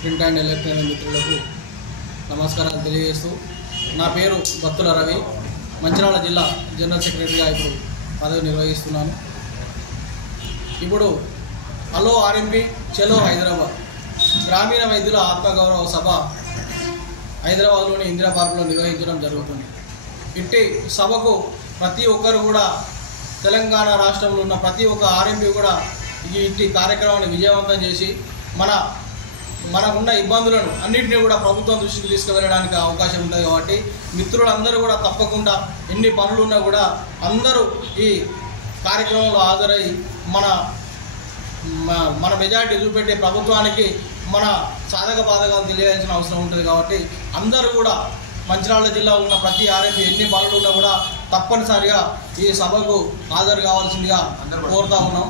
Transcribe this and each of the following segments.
Print and electronic మిత్రులకు నమస్కారాలు తెలియజేస్తూ నా పేరు బత్తుల రవి, మంచిర్యాల జిల్లా జనరల్ సెక్రటరీగా ఇప్పుడు పదవి నిర్వహిస్తున్నాను. ఇప్పుడు హలో ఆర్ఎంపీ చలో హైదరాబాద్ గ్రామీణ వైద్యుల ఆత్మగౌరవ సభ హైదరాబాద్లోని ఇందిరా పార్కులో నిర్వహించడం జరుగుతుంది. ఇట్టి సభకు ప్రతి ఒక్కరు కూడా తెలంగాణ రాష్ట్రంలో ఉన్న ప్రతి ఒక్క ఆర్ఎంపీ కూడా ఇట్టి కార్యక్రమాన్ని విజయవంతం చేసి మనకున్న ఇబ్బందులను అన్నింటినీ కూడా ప్రభుత్వం దృష్టికి తీసుకువెళ్ళడానికి అవకాశం ఉంటుంది. కాబట్టి మిత్రులందరూ కూడా తప్పకుండా ఎన్ని పనులున్నా కూడా అందరూ ఈ కార్యక్రమంలో హాజరై మన మెజారిటీ చూపెట్టే ప్రభుత్వానికి మన సాధక బాధకాలు తెలియాల్సిన అవసరం ఉంటుంది. కాబట్టి అందరూ కూడా మంచిర్యాల జిల్లా ఉన్న ప్రతి ఆర్ఎంపీ ఎన్ని పనులు ఉన్నా కూడా తప్పనిసరిగా ఈ సభకు హాజరు కావాల్సిందిగా కోరుతా ఉన్నాం.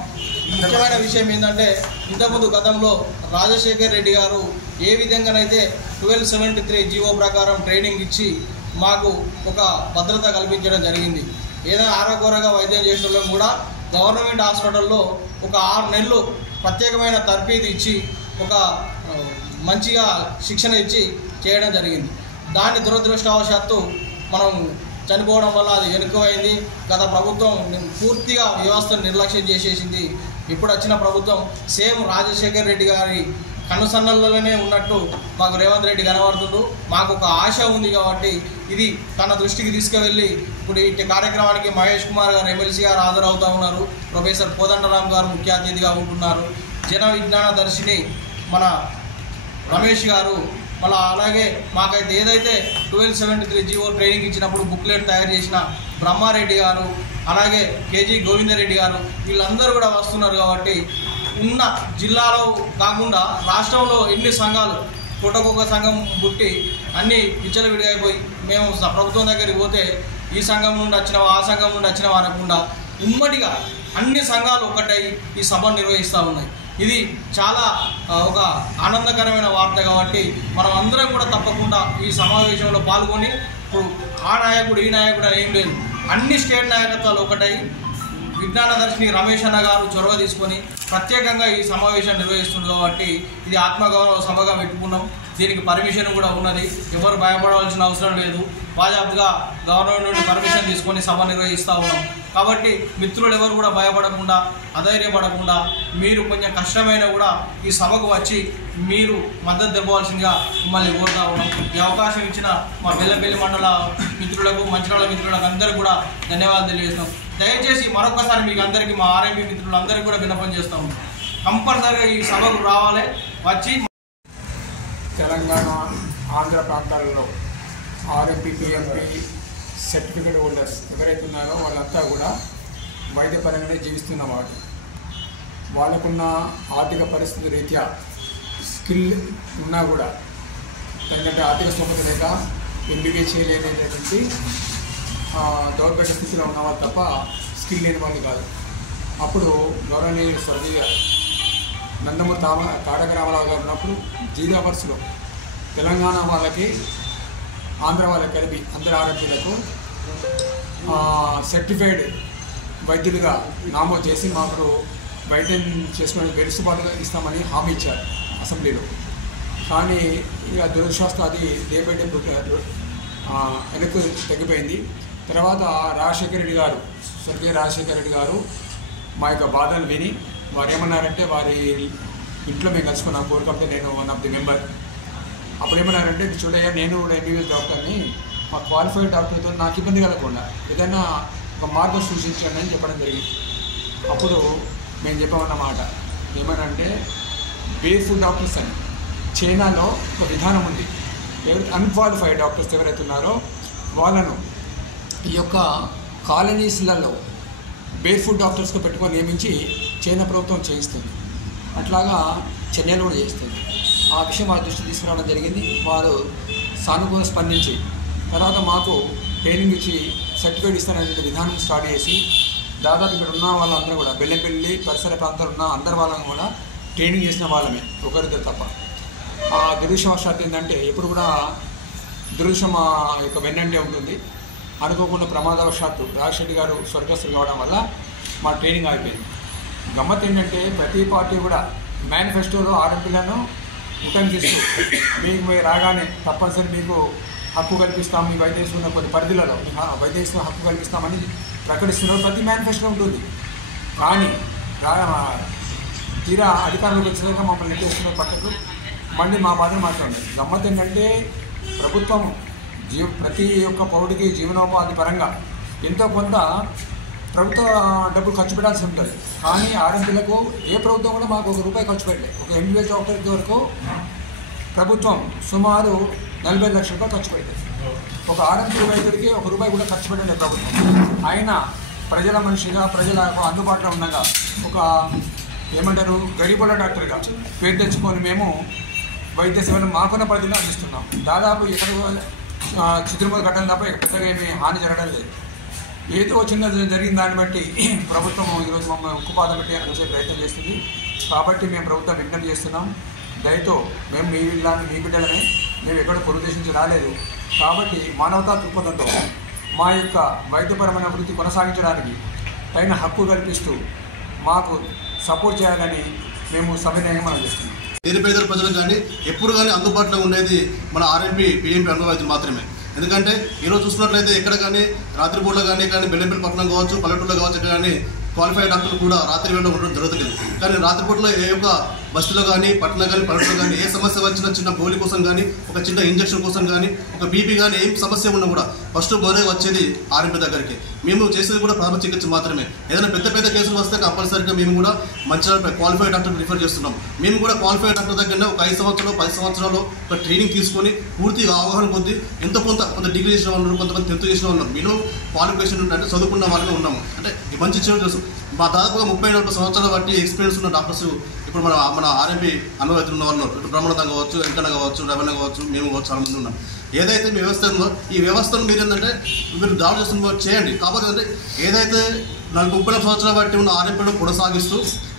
ముఖ్యమైన విషయం ఏంటంటే, ఇంతకుముందు గతంలో రాజశేఖర్ రెడ్డి గారు ఏ విధంగానైతే 1273 జీవో ప్రకారం ట్రైనింగ్ ఇచ్చి మాకు ఒక భద్రత కల్పించడం జరిగింది. ఏదైనా ఆరకొరగా వైద్యం చేసిన కూడా గవర్నమెంట్ హాస్పిటల్లో ఒక 6 నెలలు ప్రత్యేకమైన తర్ఫీదు ఇచ్చి ఒక మంచిగా శిక్షణ ఇచ్చి చేయడం జరిగింది. దాని దురదృష్టవశాత్తు మనం చనిపోవడం వల్ల అది వెనుకమైంది. గత ప్రభుత్వం పూర్తిగా వ్యవస్థను నిర్లక్ష్యం చేసేసింది. ఇప్పుడు వచ్చిన ప్రభుత్వం సేమ్ రాజశేఖర్ రెడ్డి గారి కనుసన్నల్లోనే ఉన్నట్టు మాకు రేవంత్ రెడ్డి కనబడుతుండు. మాకు ఒక ఆశ ఉంది కాబట్టి ఇది తన దృష్టికి తీసుకువెళ్ళి ఇప్పుడు ఇట్టి కార్యక్రమానికి మహేష్ కుమార్ గారు ఎమ్మెల్సీ గారు హాజరవుతూ ఉన్నారు. ప్రొఫెసర్ కోదండరామ్ గారు ముఖ్య అతిథిగా ఉంటున్నారు. జన విజ్ఞాన దర్శిని మన రమేష్ గారు, మళ్ళీ అలాగే మాకైతే ఏదైతే 1273 జీవో ట్రైనింగ్ ఇచ్చినప్పుడు బుక్లెట్ తయారు చేసిన బ్రహ్మారెడ్డి గారు, అలాగే కేజీ గోవిందరెడ్డి గారు, వీళ్ళందరూ కూడా వస్తున్నారు. కాబట్టి ఉన్న జిల్లాలో కాకుండా రాష్ట్రంలో ఎన్ని సంఘాలు పూటకొక సంఘం పుట్టి అన్నీ విచ్చలవిడిగైపోయి మేము ప్రభుత్వం దగ్గరికి పోతే ఈ సంఘం నుండి వచ్చినవా ఆ సంఘం నుండి వచ్చినవా అనకుండా ఉమ్మడిగా అన్ని సంఘాలు ఒకటై ఈ సభను నిర్వహిస్తూ ఉన్నాయి. ఇది చాలా ఒక ఆనందకరమైన వార్త. కాబట్టి మనం అందరం కూడా తప్పకుండా ఈ సమావేశంలో పాల్గొని ఇప్పుడు ఆ నాయకుడు ఈ నాయకుడు ఏం లేదు, అన్ని స్టేట్ నాయకత్వాలు ఒకటై విజ్ఞాన దర్శిని రమేష్ అన్న గారు చొరవ తీసుకొని ప్రత్యేకంగా ఈ సమావేశం నిర్వహిస్తుంది. కాబట్టి ఇది ఆత్మగౌరవ సభగా పెట్టుకున్నాం. దీనికి పర్మిషన్ కూడా ఉన్నది. ఎవరు భయపడవలసిన అవసరం లేదు. బాజాబ్తుగా గవర్నమెంట్ నుండి పర్మిషన్ తీసుకొని సభ నిర్వహిస్తూ ఉన్నాం. కాబట్టి మిత్రులు ఎవరు కూడా భయపడకుండా అధైర్యపడకుండా మీరు కొంచెం కష్టమైనా కూడా ఈ సభకు వచ్చి మీరు మద్దతు తెప్పవలసిందిగా మిమ్మల్ని కోరుతా ఉన్నాం. ఈ అవకాశం ఇచ్చిన మా బెల్లంపల్లి మండల మిత్రులకు, మంచిర్యాల మిత్రులకు అందరికీ కూడా ధన్యవాదాలు తెలియజేస్తాం. దయచేసి మరొకసారి మీకు అందరికీ మా ఆర్ఎంపీ మిత్రులందరికీ కూడా విన్నపం చేస్తూ ఉన్నాం. కంపల్సరీగా ఈ సభకు రావాలి. వచ్చి తెలంగాణ ఆంధ్ర ప్రాంతాలలో ఆర్ఎంపీ పిఎంపీ సర్టిఫికేట్ హోల్డర్స్ ఎవరైతే ఉన్నారో వాళ్ళంతా కూడా వైద్యపరంగానే జీవిస్తున్నవాడు. వాళ్ళకున్న ఆర్థిక పరిస్థితి రీత్యా స్కిల్ ఉన్నా కూడా తగినట్టు ఆర్థిక స్తోమత లేక ఎంబీబీఏ చేయలేనటువంటి దౌర్భాగ్య స్థితిలో ఉన్నవాళ్ళు తప్ప స్కిల్ లేని వాళ్ళు కాదు. అప్పుడు గౌరవనీయ స్వర్గీయ నందమూరి తారక రామారావు గారు ఉన్నప్పుడు 0 అవర్స్లో తెలంగాణ వాళ్ళకి ఆంధ్ర వాళ్ళకి కలిపి అందరి ఆరోగ్యులకు సర్టిఫైడ్ వైద్యులుగా నామోదు చేసి మాకు వైద్యం చేసుకుని వెలుసుబాటుగా ఇస్తామని హామీ ఇచ్చారు అసెంబ్లీలో. కానీ ఇక దురదృష్టవశాత్తు అది డే బై డే వెనక్కు తగ్గిపోయింది. తర్వాత రాజశేఖర రెడ్డి గారు, స్వర్గీయ రాజశేఖర రెడ్డి గారు మా యొక్క బాధలు విని వారు ఏమన్నారంటే, వారి ఇంట్లో మేము కలుసుకున్న కోర్ కమిటీ, నేను వన్ ఆఫ్ ది మెంబర్. అప్పుడు ఏమన్నారంటే, చూడయ్యా నేను కూడా ఎంబీబీఎస్ డాక్టర్ని, మా క్వాలిఫైడ్ డాక్టర్తో నాకు ఇబ్బంది కలగకుండా ఏదైనా ఒక మార్గం సూచించండి అని చెప్పడం జరిగింది. అప్పుడు మేము చెప్పమన్నమాట ఏమనంటే, బేర్ ఫుడ్ డాక్టర్స్ అని చైనాలో ఒక విధానం ఉంది. అన్క్వాలిఫైడ్ డాక్టర్స్ ఎవరైతే ఉన్నారో వాళ్ళను ఈ యొక్క కాలనీస్లలో బేర్ ఫుడ్ డాక్టర్స్కి పెట్టుకొని నియమించి చైనా ప్రభుత్వం చేయిస్తుంది. అట్లాగా చెన్నైలో కూడా చేస్తుంది. ఆ విషయం వారి దృష్టి తీసుకురావడం జరిగింది. వారు సానుకూల స్పందించి తర్వాత మాకు ట్రైనింగ్ ఇచ్చి సర్టిఫికేట్ ఇస్తారనే విధానం స్టార్ట్ చేసి దాదాపు ఇక్కడ ఉన్న వాళ్ళందరూ కూడా బెల్లంపల్లి పరిసర ప్రాంతాలు ఉన్న అందరి వాళ్ళని కూడా ట్రైనింగ్ చేసిన వాళ్ళమే, ఒకరిద్దరు తప్ప. ఆ దురదృష్టవశాత్తు ఏంటంటే ఎప్పుడు కూడా దురదృష్టం మా యొక్క వెన్నంటే ఉంటుంది. అనుకోకుండా ప్రమాదవశాత్తు రాజశేఖర్ గారు స్వర్గస్థులు కావడం వల్ల మా ట్రైనింగ్ ఆగిపోయింది. గమ్మత్ ఏంటంటే ప్రతి పార్టీ కూడా మేనిఫెస్టోలో ఆర్ఎంపీలను ఉటంకిస్తూ మీకు రాగానే తప్పనిసరి మీకు హక్కు కల్పిస్తాం, మీ వైద్యస్తున్న కొన్ని పరిధిలలో వైద్యస్తున్న హక్కు కల్పిస్తామని ప్రకటిస్తున్నారు. ప్రతి మేనిఫెస్టో ఉంటుంది. కానీ తీరా అధికారంలోకి వచ్చేదాకా మమ్మల్ని నెట్టేస్తున్న పక్కకు మళ్ళీ మా బాధను మాట్లాడండి. గమ్మత్ ఏంటంటే ప్రభుత్వం ప్రతి ఒక్క పౌరుడికి జీవనోపాధి పరంగా ఎంతో కొంత ప్రభుత్వ డబ్బులు ఖర్చు పెట్టాల్సి ఉంటుంది. కానీ ఆర్ఎంపీలకు ఏ ప్రభుత్వం కూడా మాకు ₹1 ఖర్చు పెట్టలేదు. ఒక ఎంబీబీఎస్ డాక్టర్కి వరకు ప్రభుత్వం సుమారు 40 లక్షల రూపాయలు ఖర్చు పెట్టింది. ఒక ఆర్ఎంపీ వైద్యుడికి ₹1 కూడా ఖర్చు పెట్టలేదు ప్రభుత్వం. అయినా ప్రజల మనిషిగా ప్రజలకు అందుబాటులో ఉండగా ఒక ఏమంటారు గరీబుల డాక్టర్గా పేరు తెచ్చుకొని మేము వైద్య సేవలు మాకున్న పరిధిలో అందిస్తున్నాం. దాదాపు ఎక్కడ చిత్రమూల ఘటన తప్ప పెద్దగా ఏమీ హాని జరగడం లేదు. ఏదో చిన్న జరిగిన దాన్ని బట్టి ప్రభుత్వం ఈరోజు మమ్మల్ని ఉక్కుపాద పెట్టి అందించే ప్రయత్నం చేస్తుంది. కాబట్టి మేము ప్రభుత్వం విజ్ఞప్తి చేస్తున్నాం, దయతో మేము మీ బిడ్డలమే, మేము ఎక్కడ పొరుగు దేశం నుంచి రాలేదు. కాబట్టి మానవతా దృక్పథంతో మా యొక్క వైద్యపరమైన అభివృద్ధి కొనసాగించడానికి తగిన హక్కు కల్పిస్తూ మాకు సపోర్ట్ చేయాలని మేము సవినయంగా మనం చేస్తున్నాం. పేద ప్రజలకు కానీ ఎప్పుడు కానీ అందుబాటులో ఉండేది మన ఆర్ఎంపీ పిఎంపీ అనుభవం మాత్రమే. ఎందుకంటే ఈరోజు చూసుకున్నట్లయితే ఎక్కడ కానీ రాత్రిపూట కానీ బెల్లంపల్లి పట్టణం కావచ్చు, పల్లెటూరులో కావచ్చు, ఎక్కడ కానీ క్వాలిఫైడ్ డాక్టర్లు కూడా రాత్రి వేళ ఉండడం జరుగుతుంది. కానీ రాత్రిపూటలో ఏ యొక్క బస్సులో కానీ పట్టణం కానీ పల్లెటూరులో కానీ ఏ సమస్య వచ్చినా చిన్న గోళీ కోసం కానీ ఒక చిన్న ఇంజక్షన్ కోసం కానీ ఒక బీపీ కానీ ఏం సమస్య ఉన్నా కూడా ఫస్ట్ మొదలుగా వచ్చేది ఆర్ఎంపీ దగ్గరికి. మేము చేసేది కూడా ప్రాథమిక చికిత్స మాత్రమే. ఏదైనా పెద్ద కేసులు వస్తే కంపల్సరీగా మేము కూడా మంచిగా క్వాలిఫైడ్ డాక్టర్ రిఫర్ చేస్తున్నాం. మేము కూడా క్వాలిఫైడ్ డాక్టర్ దగ్గర ఒక 5 సంవత్సరాలు 10 సంవత్సరాలు ఒక ట్రైనింగ్ తీసుకొని పూర్తిగా అవగాహన కొద్ది ఎంతో కొంత డిగ్రీ చేసిన వాళ్ళు ఉన్నారు, కొంతమంది 10th చేసిన వాళ్ళు ఉన్నారు. మినిమం క్వాలిఫికేషన్ అంటే చదువుకున్న వాళ్ళనే ఉన్నాము. అంటే మంచి చెడు తెలుసు. మా దాదాపుగా 30-40 సంవత్సరాల బట్టి ఎక్స్పీరియన్స్ ఉన్న డాక్టర్స్ ఇప్పుడు మన ఆర్ఎంపీ అనుభవం ఉన్న వాళ్ళు ఉన్నారు. బ్రహ్మానందం కావచ్చు, వెంకన్న కావచ్చు, రమణ కావచ్చు, మేము కావచ్చు, చాలా మంది ఉన్నాం. ఏదైతే మీ వ్యవస్థ ఉందో ఈ వ్యవస్థను మీరు ఏంటంటే మీరు డెవలప్ చేస్తున్న చేయండి. కాకపోతే అంటే ఏదైతే 30 సంవత్సరాల బట్టి ఉన్న ఆర్ఎంపీలో కొనసాగిస్తూ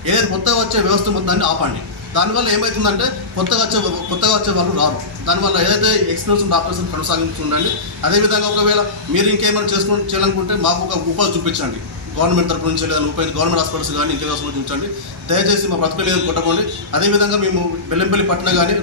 ఏదైతే కొత్తగా వచ్చే వ్యవస్థ మొత్తాన్ని ఆపండి. దానివల్ల ఏమవుతుందంటే కొత్తగా వచ్చే వాళ్ళు రారు. దానివల్ల ఏదైతే ఎక్స్పీరియన్స్ డాక్టర్స్ కొనసాగించుండండి. అదేవిధంగా ఒకవేళ మీరు ఇంకేమైనా చేయాలనుకుంటే మాకు ఒక ఉపాధి చూపించండి. గవర్నమెంట్ తరపు నుంచి లేదా గవర్నమెంట్ హాస్పిటల్స్ కానీ ఇంకే హాస్పిటల్ చూపించండి. దయచేసి మా బ్రతుకులు ఏదైనా కొట్టకండి. అదేవిధంగా మేము బెల్లంపల్లి పట్టణ కానీ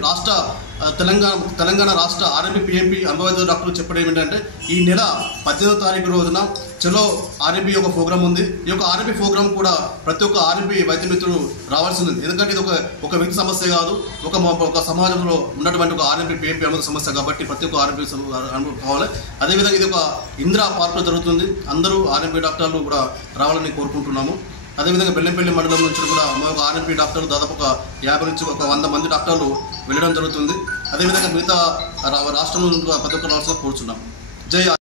తెలంగాణ రాష్ట్ర ఆర్ఎంపీ పిఎంపీ అనుభవ డాక్టర్లు చెప్పడం ఏమిటంటే ఈ నెల 18వ తారీఖు రోజున చలో ఆర్ఎంపీ ఒక ప్రోగ్రామ్ ఉంది. ఈ యొక్క ఆర్ఎంపీ ప్రోగ్రామ్ కూడా ప్రతి ఒక్క ఆర్ఎంపీ వైద్య మిత్రుడు రావాల్సింది. ఎందుకంటే ఇది ఒక వ్యక్తి సమస్య కాదు, ఒక సమాజంలో ఉన్నటువంటి ఒక ఆర్ఎంపీ పిఎంపీ అనుభవ సమస్య. కాబట్టి ప్రతి ఒక్క ఆర్ఎంపీ అనుభవం కావాలి. అదేవిధంగా ఇది ఒక ఇందిరా పార్క్లో జరుగుతుంది. అందరూ ఆర్ఎంపీ డాక్టర్లు కూడా రావాలని కోరుకుంటున్నాము. అదేవిధంగా బెల్లంపల్లి మండలం నుంచి కూడా ఒక ఆర్ఎంపీ డాక్టర్లు దాదాపు ఒక 50 నుంచి ఒక 100 మంది డాక్టర్లు వెళ్ళడం జరుగుతుంది. అదేవిధంగా మిగతా రాష్ట్రంలో ప్రతి ఒక్క రాష్ట్రంలో కోరుచున్నాం. జై